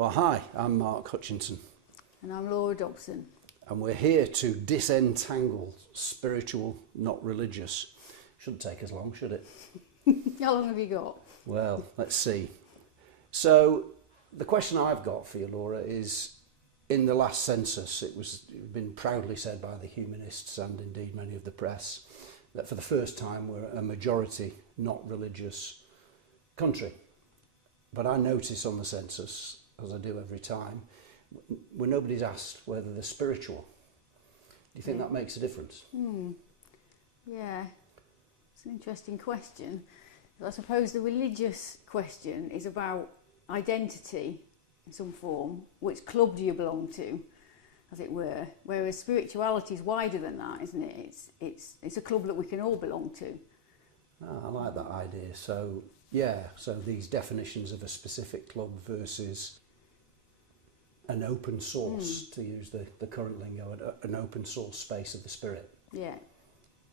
Well, hi, I'm Mark Hutchinson. And I'm Laura Dobson. And we're here to disentangle spiritual, not religious. Shouldn't take us long, should it? How long have you got? Well, let's see. So, the question I've got for you, Laura, is in the last census, it's been proudly said by the humanists and indeed many of the press that for the first time we're a majority, not religious country. But I notice on the census, as I do every time, when nobody's asked whether they're spiritual. Do you think that makes a difference? Yeah, it's an interesting question. I suppose the religious question is about identity in some form. Which club do you belong to, as it were? Whereas spirituality is wider than that, isn't it? It's a club that we can all belong to. I like that idea. So, yeah, so these definitions of a specific club versus an open source, to use the current lingo, an open source space of the spirit. Yeah.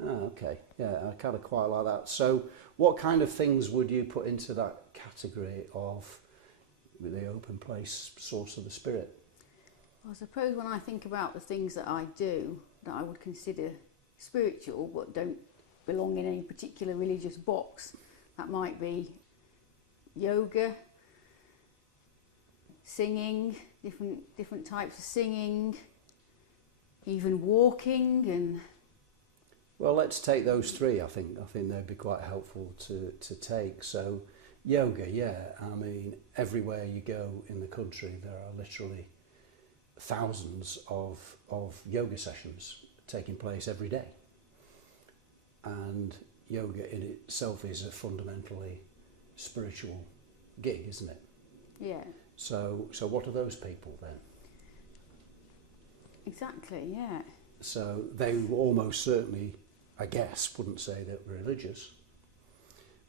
Okay. Yeah, I kind of quite like that. So what kind of things would you put into that category of the open place source of the spirit? I suppose when I think about the things that I do that I would consider spiritual but don't belong in any particular religious box, that might be yoga, singing, different types of singing, even walking and... Well, let's take those three. I think they'd be quite helpful to take. So, yoga, yeah. I mean, everywhere you go in the country, there are literally thousands of yoga sessions taking place every day. And yoga in itself is a fundamentally spiritual gig, isn't it? Yeah. So what are those people then? Exactly, yeah. So they almost certainly, I guess, wouldn't say they're religious,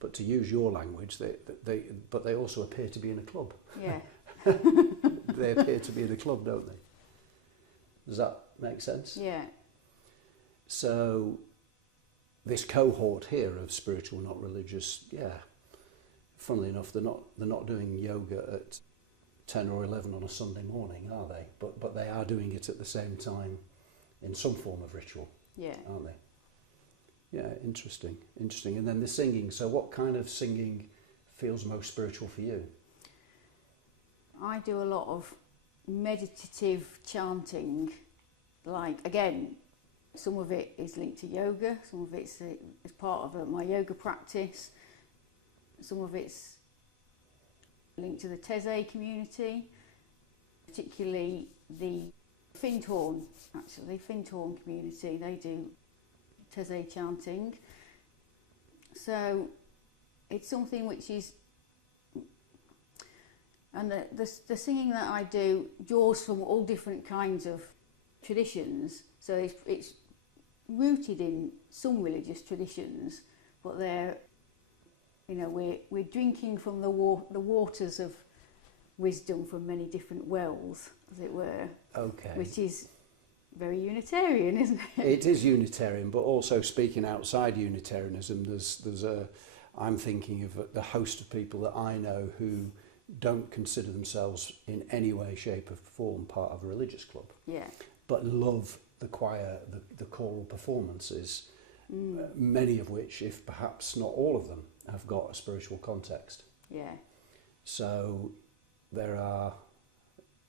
but to use your language, but they also appear to be in a club. Yeah. They appear to be in a club, don't they? Does that make sense? Yeah. So this cohort here of spiritual, not religious, yeah. Funnily enough, they're not doing yoga at 10 or 11 on a Sunday morning, are they? But they are doing it at the same time in some form of ritual, Yeah. aren't they? Yeah, interesting. And then the singing. So what kind of singing feels most spiritual for you? I do a lot of meditative chanting. Like, again, some of it is linked to yoga, some of it's part of my yoga practice, some of it's linked to the Taizé community, particularly the Findhorn community. They do Taizé chanting. So it's something which is, and the singing that I do draws from all different kinds of traditions. So it's rooted in some religious traditions, but they're, we're drinking from the waters of wisdom from many different wells, as it were. Okay. Which is very Unitarian, isn't it? It is Unitarian, but also speaking outside Unitarianism, I'm thinking of the host of people that I know who don't consider themselves in any way, shape or form part of a religious club. Yeah. But love the choir, the choral performances, many of which, if perhaps not all of them, have got a spiritual context. Yeah. So there are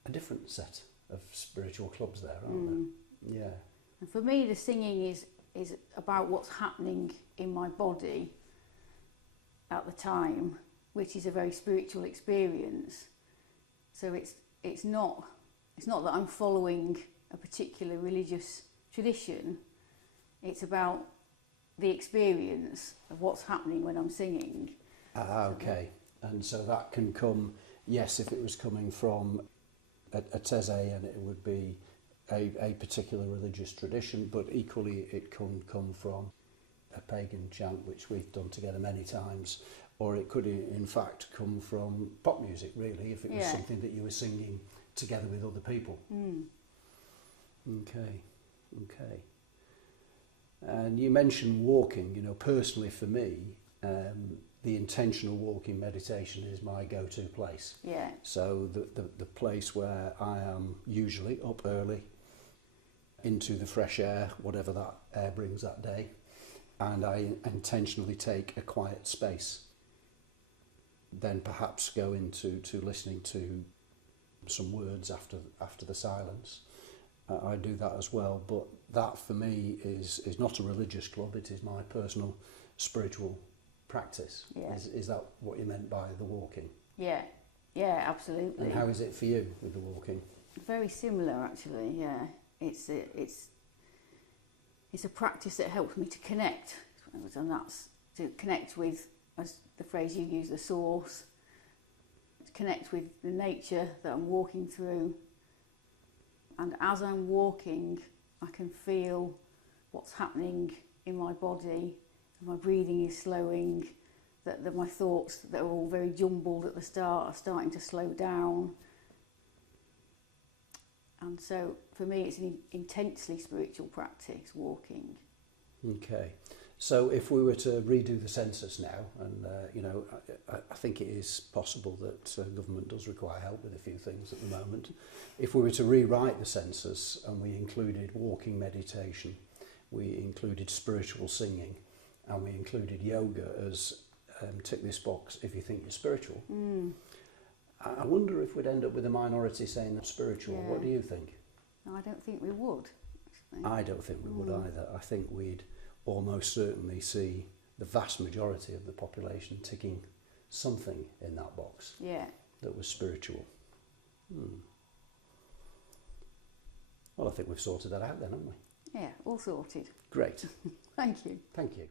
a different set of spiritual clubs there, aren't there? Yeah. And for me, the singing is about what's happening in my body at the time, which is a very spiritual experience. So it's not that I'm following a particular religious tradition. It's about the experience of what's happening when I'm singing. Okay. And so that can come, yes, if it was coming from a Taizé, and it would be a particular religious tradition, but equally it can come from a pagan chant, which we've done together many times, or it could in fact come from pop music, really, if it was something that you were singing together with other people. Okay. And you mentioned walking. Personally for me, the intentional walking meditation is my go-to place. Yeah. So the place where I am usually up early, into the fresh air, whatever that air brings that day, and I intentionally take a quiet space. Then perhaps go into listening to some words after the silence. I do that as well, but that for me is not a religious club, it is my personal spiritual practice. Yeah. Is that what you meant by the walking? Yeah, yeah, absolutely. And how is it for you with the walking? Very similar, actually. Yeah, it's a practice that helps me to connect, and that's to connect with, as the phrase you use, the source. To connect with the nature that I'm walking through, and as I'm walking, I can feel what's happening in my body. My breathing is slowing, that my thoughts that are all very jumbled at the start are starting to slow down. And so for me it's an intensely spiritual practice, walking. Okay, so if we were to redo the census now, and I think it is possible that government does require help with a few things at the moment. If we were to rewrite the census and we included walking meditation, we included spiritual singing, and we included yoga as tick this box if you think you're spiritual. I wonder if we'd end up with a minority saying they're spiritual. Yeah. What do you think? I don't think we would. Actually. I don't think we would either. I think we'd almost certainly see the vast majority of the population ticking something in that box that was spiritual. Well, I think we've sorted that out then, haven't we? Yeah, all sorted. Great. Thank you. Thank you.